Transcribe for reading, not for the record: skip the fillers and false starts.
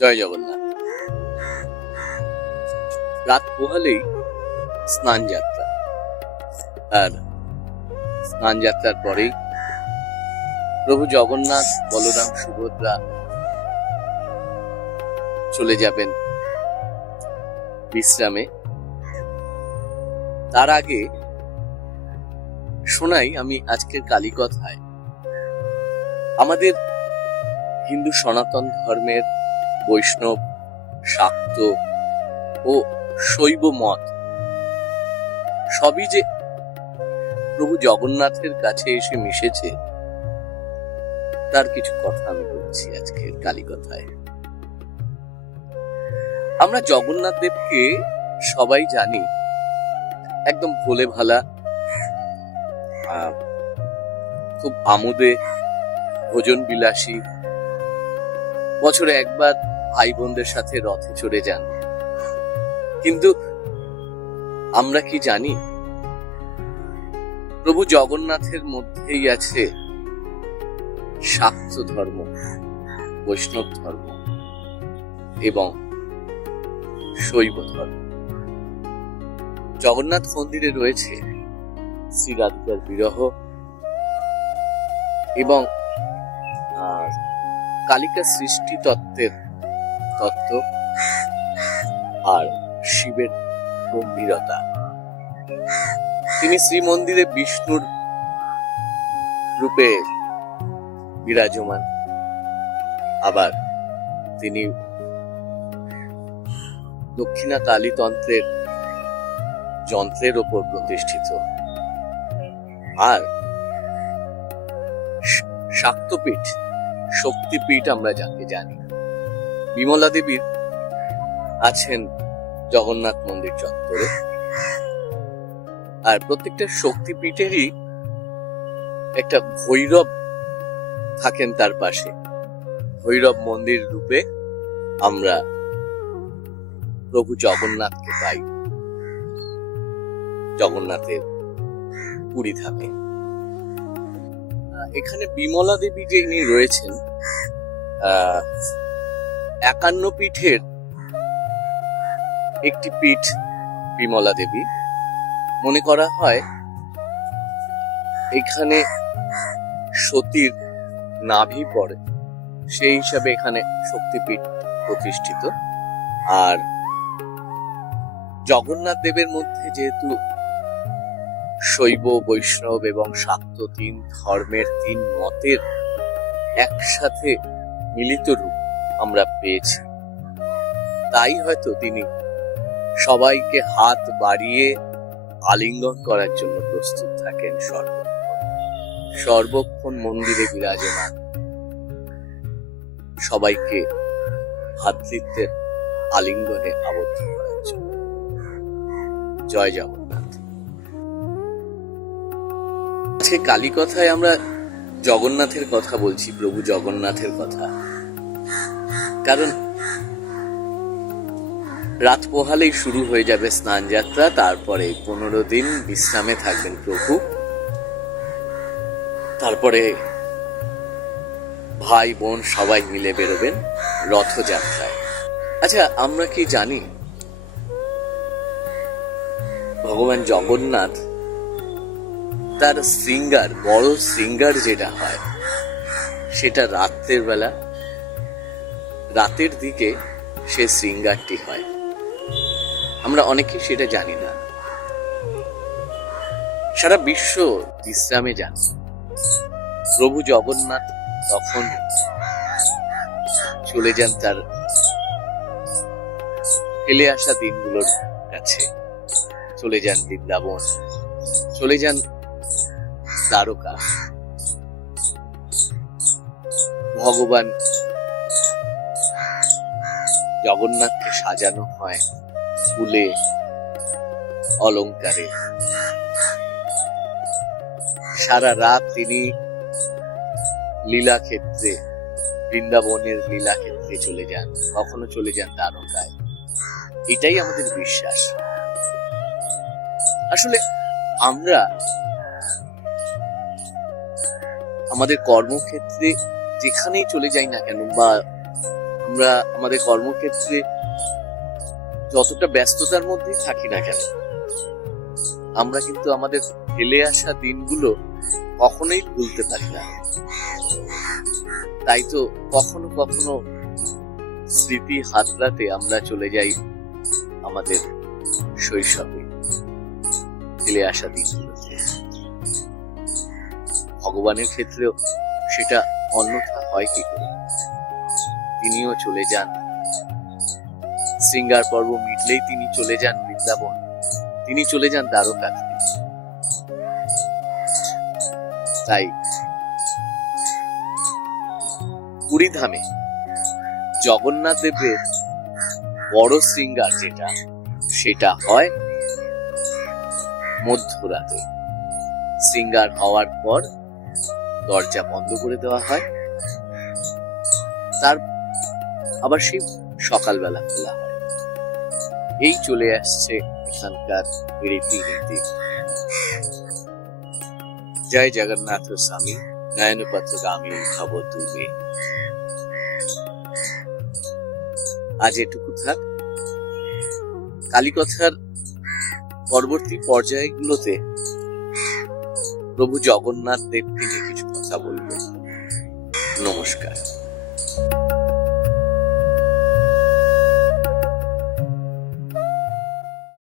জয় জগন্নাথ। রাত পোহালেই স্নান যাত্রা, আর স্নান যাত্রার পরেই প্রভু জগন্নাথ, বলরাম, সুভদ্রা চলে যাবেন বিশ্রামে। তার আগে শোনাই আমি আজকের কালীকথায় আমাদের হিন্দু সনাতন ধর্মের বৈষ্ণব, শাক্ত ও শৈব মত সবই যে প্রভু জগন্নাথের কাছে এসে মিশেছে, তার কিছু কথা আমি বলছি আজকের কালীকথায়। আমরা জগন্নাথ দেবকে সবাই জানি একদম ভোলে ভালা, খুব আমোদে ভোজন বিলাসী, বছরে একবার ভাই বোনদের সাথে রথে চড়ে যান। কিন্তু আমরা কি জানি প্রভু জগন্নাথের মধ্যেই আছে শাক্ত ধর্ম, বৈষ্ণব ধর্ম এবং শৈব ধর্ম। জগন্নাথ মন্দিরে রয়েছে শ্রী রাধিকার বিরহ এবং কালিকা সৃষ্টি তত্ত্বের তত্ত্ব আর শিবের গম্ভীরতা। তিনি শ্রীমন্দিরে বিষ্ণুর রূপে বিরাজমান, আবার তিনি দক্ষিণা কালী তন্ত্রের যন্ত্রের ওপর প্রতিষ্ঠিত। আর শাক্তপীঠ, শক্তিপীঠ আমরা যাকে জানি, বিমলা দেবীর আছেন জগন্নাথ মন্দির চত্বরে। আর প্রত্যেকটা শক্তিপীঠেরই একটা ভৈরব থাকেন তার পাশে। ভৈরব মন্দির রূপে আমরা প্রভু জগন্নাথকে পাই জগন্নাথের পুরী ধামে। এখানে বিমলা দেবী যিনি রয়েছেন, 51 পীঠের একটি পীঠ বিমলা দেবী। মনে করা হয় এখানে সতীর নাভি পড়ে, সেই হিসাবে এখানে শক্তিপীঠ প্রতিষ্ঠিত। আর জগন্নাথ দেবের মধ্যে যেহেতু শৈব, বৈষ্ণব এবং শাক্ত তিন ধর্মের, তিন মতের একসাথে মিলিত রূপ আমরা পেয়েছি, তাই হয়তো তিনি সবাইকে হাত বাড়িয়ে আলিঙ্গন করার জন্য প্রস্তুত থাকেন সর্বক্ষণ মন্দিরে বিরাজমান, সবাইকে ভ্রাতৃত্বের আলিঙ্গনে আবদ্ধ করার জন্য। জয় জগন্নাথ। আজকে কালীকথায় আমরা জগন্নাথের কথা বলছি, প্রভু জগন্নাথের কথা, কারণ রাত পোহালেই শুরু হয়ে যাবে স্নান যাত্রা। তারপরে 15 দিন বিশ্রামে থাকবেন প্রভু। তারপরে ভাই বোন সবাই মিলে বেরোবেন রথযাত্রায়। আচ্ছা, আমরা কি জানি ভগবান জগন্নাথ তার শৃঙ্গার, বড় শৃঙ্গার যেটা হয় সেটা রাত্রের বেলা, রাতের দিকে সে শৃঙ্গারটি হয়। আমরা অনেকে সেটা জানি না। সারা বিশ্ব বিশ্রামে যান, প্রভু জগন্নাথ তখন চলে যান তার ফেলে আসা দিনগুলোর কাছে, চলে যান বৃন্দাবন, চলে যান দ্বারকা। ভগবান জগন্নাথকে সাজানো হয় ফুলে, অলংকারে। সারা রাত তিনি লীলাক্ষেত্রে, বৃন্দাবনের লীলাক্ষেত্রে চলে যান, কখনো চলে যান দ্বারকায়। এটাই আমাদের বিশ্বাস। আসলে আমরা আমাদের কর্মক্ষেত্রে যেখানেই চলে যাই না কেন, বা আমরা আমাদের কর্মক্ষেত্রে যতটা ব্যস্ততার মধ্যেই থাকি না কেন, আমরা কিন্তু আমাদের ফেলে আসা দিনগুলো কখনোই ভুলতে পারি না। তাই তো কখনো কখনো স্মৃতি হাতড়াতে আমরা চলে যাই আমাদের শৈশবে, ফেলে আসা দিনগুলোতে। ভগবানের ক্ষেত্রেও সেটা অন্যথা হয় কি করে? তিনিও চলে যান, শৃঙ্গার পর্ব মিটলেই তিনি চলে যান বৃন্দাবন, তিনি চলে যান দ্বারকাতে। তাই পুরীধামে জগন্নাথ দেবের বড় শৃঙ্গার যেটা, সেটা হয় মধ্যরাতে। শৃঙ্গার হওয়ার পর দরজা বন্ধ করে দেওয়া হয়, তার আবার সেই সকালবেলা খোলা হয়। এই চলে আসছে এখানকার রীতি। জয় জগন্নাথ স্বামী, নয়নপত্র গামী ভব তুমে। আজ এটুকু থাক। কালীকথার পরবর্তী পর্যায়গুলোতে প্রভু জগন্নাথ দেবকে নিয়ে কিছু কথা বলবো। নমস্কার।